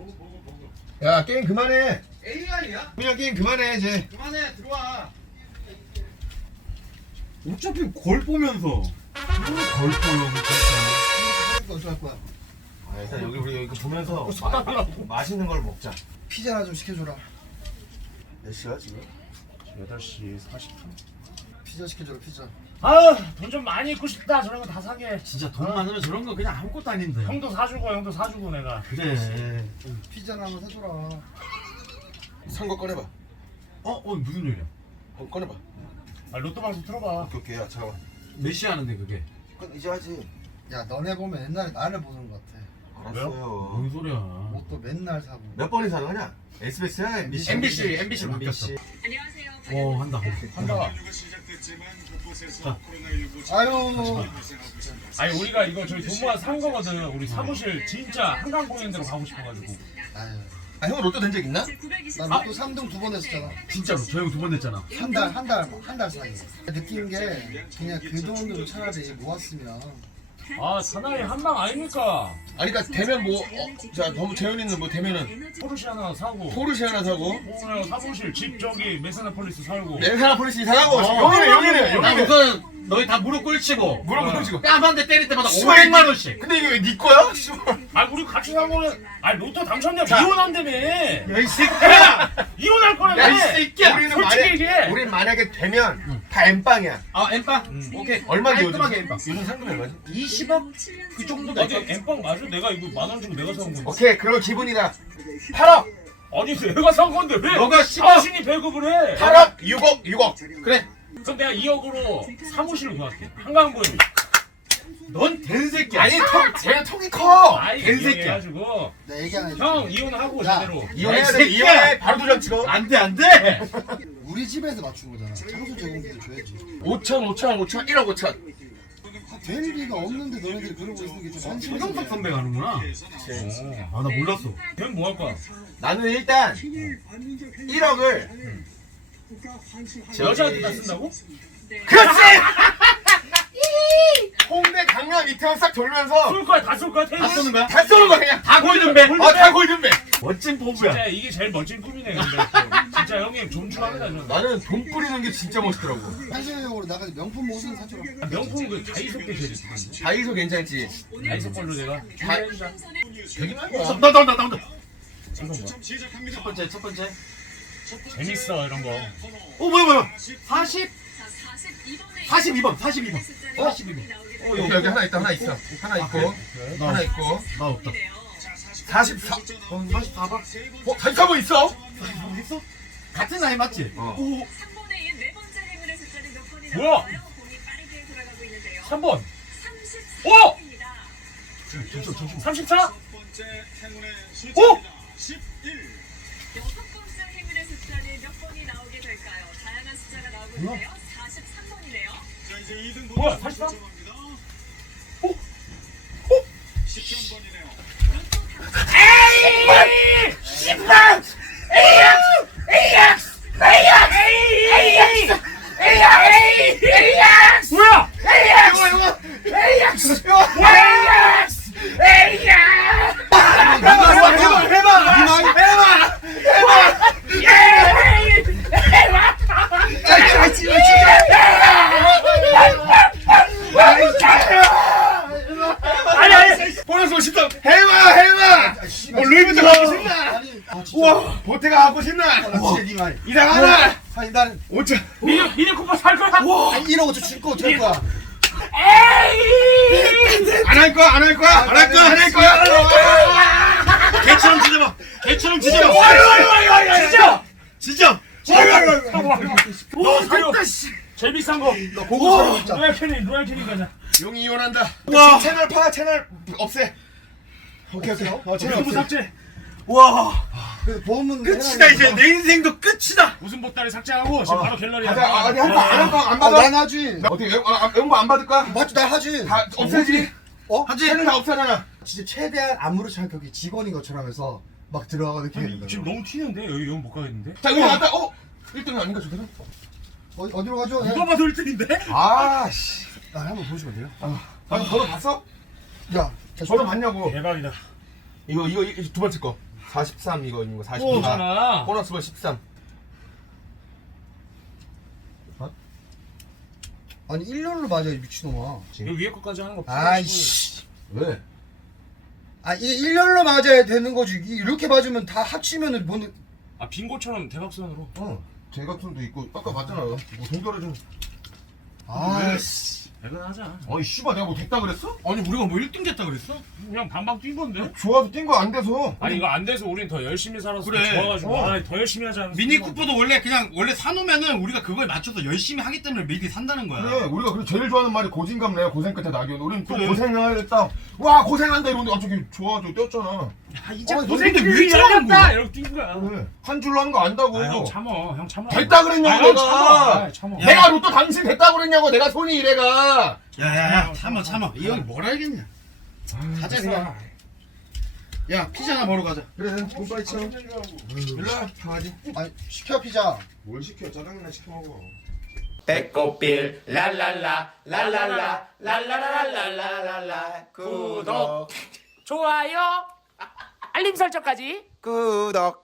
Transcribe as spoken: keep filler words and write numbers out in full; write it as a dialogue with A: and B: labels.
A: 야 게임 그만해.
B: 에이아이야?
A: 그냥 게임 그만해 이제.
B: 그만해 들어와.
C: 어차피 골 보면서
A: 걸 보여 진짜.
B: 어떻게 할 거야?
A: 아, 일단 여기 우리 이거 보면서 마, 마, 맛있는 걸 먹자.
B: 피자나 좀 시켜줘라.
A: 몇 시야 지금?
C: 여덟 시 사십 분.
B: 피자 시켜줘라 피자.
D: 아유 돈 좀 많이 입고 싶다. 저런 거 다 사게.
C: 진짜 돈 많으면 저런 거 그냥 아무것도 아닌데.
D: 형도 사주고 형도 사주고 내가.
C: 그래.
B: 피자나 한번 사줘라.
A: 선거 꺼내봐.
C: 어? 어 무슨 일이야?
A: 어, 꺼내봐.
D: 아 로또 방송 틀어봐.
A: 오케이 오케이 야 잠깐만.
C: 몇 시에 하는데 그게?
A: 그건 이제 하지.
B: 야 너네 보면 옛날에 나를 보는 것 같아.
A: 알았어요.
C: 뭔 소리야?
B: 옷도 맨날 사고.
A: 몇 번이 사는 거냐? 에스비에스야 엠비씨?
C: 엠비씨 엠비씨로 바뀌었어.
E: 안녕하세요.
C: 오 한다.
D: 한다.
B: 아유.
D: 아니 우리가 이거 저희 돈 모아 산 거거든. 우리 사무실 진짜 한강 공연대로 가고 싶어가지고.
B: 아유.
A: 아 형은 로또 된 적 있나?
B: 나 로또 삼 등 두 번 했었잖아.
C: 진짜로 저 형 두 번 냈잖아.
B: 한 달 한 달 한 달 사이. 느낀 게 그냥 그 돈으로 차라리 모았으면.
D: 아 사나이 한방 아닙니까?
A: 아니 그러니까 되면 뭐 어, 자 너무 재현이는 뭐 되면은
D: 포르쉐 하나 사고.
A: 포르쉐 하나 사고
D: 오늘 사무실 집 저기 메사나폴리스 살고.
A: 렌사나 폴리스 이사하고
D: 어.
A: 여기는 여기는
C: 나
A: 여기는
C: 우선 너희 다 무릎 꿇치고
A: 무릎 꿇치고.
C: 뺨 한 대 때릴 때마다
A: 씨발,
C: 오백만 원씩.
A: 근데 이거 왜 네 거야? 씨발.
D: 아 우리 같이 산 거는. 아 로또 당첨되면
A: 자.
D: 이혼한다며.
C: 야이 새끼야!
D: 이혼할 거라며.
A: 야, 이 새끼야!
D: 우리는
A: 솔직히
D: 솔직히 얘기해.
A: 우린 만약에 되면 다 엠빵이야.
C: 아 엠빵? 오케이.
A: 얼마인데 요즘?
C: 깔끔하게 엠빵.
A: 요즘 상금 얼마지?
C: 이십억? 그 정도
D: 아니
C: 될까?
D: 엠빵 맞아? 내가 이거 만 원 주고 내가 산 건데.
A: 오케이 그럼 기분이다. 팔억!
D: 아니 내가 산 건데 왜?
C: 너가 십억!
D: 당신이 배급을 해.
A: 팔억! 육억! 육억!
C: 그래.
D: 그럼 내가 이억으로 사무실을 구할게. 한강보에.
C: 넌 된 새끼야.
A: 아니 턱, 쟤는 턱이 커!
D: 아이
C: 된 새끼야.
D: 해가지고
B: 내 얘기 하나 해줄게.
D: 형 이혼하고
B: 야.
D: 제대로.
A: 이혼해야
C: 야, 이
A: 돼
C: 새끼야!
A: 이혼해 바로 도장 찍어.
C: 안돼 안돼.
B: 우리 집에서 맞춘 거잖아. 장소 제공비도 줘야지.
A: 오천 오천 오천 일억 오천.
B: 아, 될 리가 없는데 너네들이 그러고 있는 게좀 한심해.
C: 최경석 선배 가는구나. 아 나 몰랐어.
D: 걔는 뭐 할 거야?
A: 나는 일단 일억을
D: 여자한테 다 쓴다고?
A: 그렇지! 홍대 강남 이태원 싹 돌면서
D: 쏠 거야 다 쏠 거야
C: 다
D: 테이블?
C: 쏘는 거야?
A: 다 쏘는 거 그냥.
C: 다 골든벨.
A: 어, 다 골든벨.
C: 멋진 포부야.
D: 진짜 이게 제일 멋진 꿈이네 근데 또. 진짜 형님 존중합니다 저는.
A: 나는 돈 뿌리는 게 진짜 멋있더라고.
B: 한심적으로 나가서 명품 옷은 사줘라.
D: 아, 명품 그 다이소 게 제일 예쁜데.
A: 다이소 괜찮지?
D: 다이소 걸로 내가 준비해주자.
A: 되기만 한 거야.
C: 나온다 나온다 나온다.
D: 이건 뭐야?
C: 첫 번째 첫 번째.
D: 재밌어 이런 거.
C: 어 뭐야 뭐야. 사십
E: 사십이 번에
C: 사십이 번 사십이 번. 사십이 번.
A: 어, 여기 여기 하나 있다 하나 있어. 하나 있고
C: 나
A: 하나 있고
C: 나 없다.
A: 사십사.
C: 어 사십사 번.
A: 어 사십사 번 있어?
C: 뭐 있어? 같은 나이 맞지?
A: 어.
C: 오.
E: 삼 번의 네 번째 행운의 숫자는 몇 번이
D: 뭐야?
E: 나올까요? 공이 빠르게 돌아가고 있는데요.
D: 삼 번.
E: 삼십사
D: 오!
E: 번입니다.
C: 잠시만 잠시만.
D: 삼십사?
E: 오!
D: 오!
E: 여섯 번째 행운의 숫자는 몇 번이 나오게 될까요? 다양한 숫자가 나오고 있는데요. 사십삼 번이네요.
D: 뭐야 사십삼? 뭐야?
A: 이거 이거 에이엑스. 해봐 해봐 해봐 해봐
D: 아니 아니.
A: 보너스 오십 점 해봐 해봐. 뭐 루이비통 하고 싶나?
B: 아니, 아 진짜.
A: 우와 보태가 하고 싶나?
B: 아, 나 진짜 니 말.
A: 이상 하나
B: 아니 나는
A: 오천.
D: 미니 미니 쿠파 살 거야?
B: 아니 이러고 줄 거야 줄 거야.
A: 안 할 거야 안 할 거야 안 할 거야 안 할 거야.
C: 개처럼 찢어봐. 개처럼
D: 진짜.
C: 찢어봐. 진짜.
D: 너 사요. 제일 비싼 거.
B: 나 보고 사러 진짜.
D: 로얄 캐닝 로얄 캐닝 가자.
A: 용이 이혼한다.
C: 와.
A: 채널 파 채널 없애. 오케이 오케이. 어 채널
D: 유튜브
A: 없애.
D: 삭제.
C: 와.
B: 그래서 보험은
C: 끝이다 이제 내 인생도 끝이다.
D: 웃음 보따리 삭제하고 지금 바로 갤러리야.
A: 가자. 아, 아니 한번안한번안
B: 아,
A: 받아.
B: 난 하지.
A: 나 어떻게 영- 아, 아, 영부 안 받을 거야?
B: 맞지 날 하지.
A: 다 없애지.
B: 어?
A: 하지. 채널 다 없애잖아.
B: 진짜 최대한 아무렇지 않게 여기 직원인 것처럼 해서 막 들어가는 게
D: 아니, 지금 너무 튀는데 여기 여기 못 가겠는데?
A: 자 이거 왔다. 어 일 등은 아닌가 저거는?
B: 어, 어디로 가죠?
D: 누가 봐도 일 등인데?
A: 아씨.
B: 나 한번 보시면 돼요.
A: 아 번호 봤어?
B: 야, 자,
A: 번호 봤냐고.
D: 대박이다.
A: 이거 이거 이- 두 번째 거. 사십삼 이거 이거 사십삼.
D: 오잖아.
A: 보너스 볼 십삼.
B: 아니 일렬로 맞아 이 미친놈아.
D: 여기 위에 것까지 하는 거.
B: 아이씨.
A: 왜?
B: 아 이게 일렬로 맞아야 되는 거지. 이- 이렇게 맞으면 다 합치면은 뭔?
D: 아 빙고처럼 대각선으로.
A: 어. 제각선도 있고 아까 봤잖아. 뭐 동떨어진.
B: 아이씨.
D: 대단하자.
A: 아이 씨발 내가 뭐 됐다 그랬어?
C: 아니 우리가 뭐 일 등 됐다 그랬어?
D: 그냥 방방 뛴 건데.
A: 좋아서 뛴 거 안 돼서.
D: 아니 이거 안 돼서 우린 더 열심히 살아서
C: 그래.
D: 좋아가지고
A: 어.
D: 아, 더 열심히 하자는.
C: 미니 쿠퍼도 원래 그냥 원래 사놓으면은 우리가 그거에 맞춰서 열심히 하기 때문에 미리 산다는 거야.
A: 그래 우리가 그리고 제일 좋아하는 말이 고진감 내가 고생 끝에 낙이온. 우린 또
C: 그래.
A: 고생하겠다. 와 고생한다 이러는데 갑자기 좋아가지고 뛰었잖아.
C: 아, 이제
A: 어,
C: 고생
A: 근데
C: 왜 저러는 거야?
D: 이렇게 뛴 거야.
A: 그래. 한 줄로 하는 거 안다고.
D: 아, 형 참어, 형 참어.
A: 됐다 그랬냐고,
D: 아, 형
A: 내가.
D: 참어. 아, 참어.
A: 내가 로또 당신 됐다 그랬냐고. 내가 손이 이래가.
C: 야야야 참아 참아. 이 형이 뭘 알겠냐? 가자 그냥. 야 피자 하나 먹으러 가자.
A: 그래 돈 빨리 쳐. 일로와 강아지.
B: 아 시켜 피자.
A: 뭘 시켜 짜장면이나 시켜 먹어.
F: 배꼽빌 랄랄라 랄랄라 랄랄라랄랄랄라 구독
G: 좋아요, 알림 설정까지.
F: 구독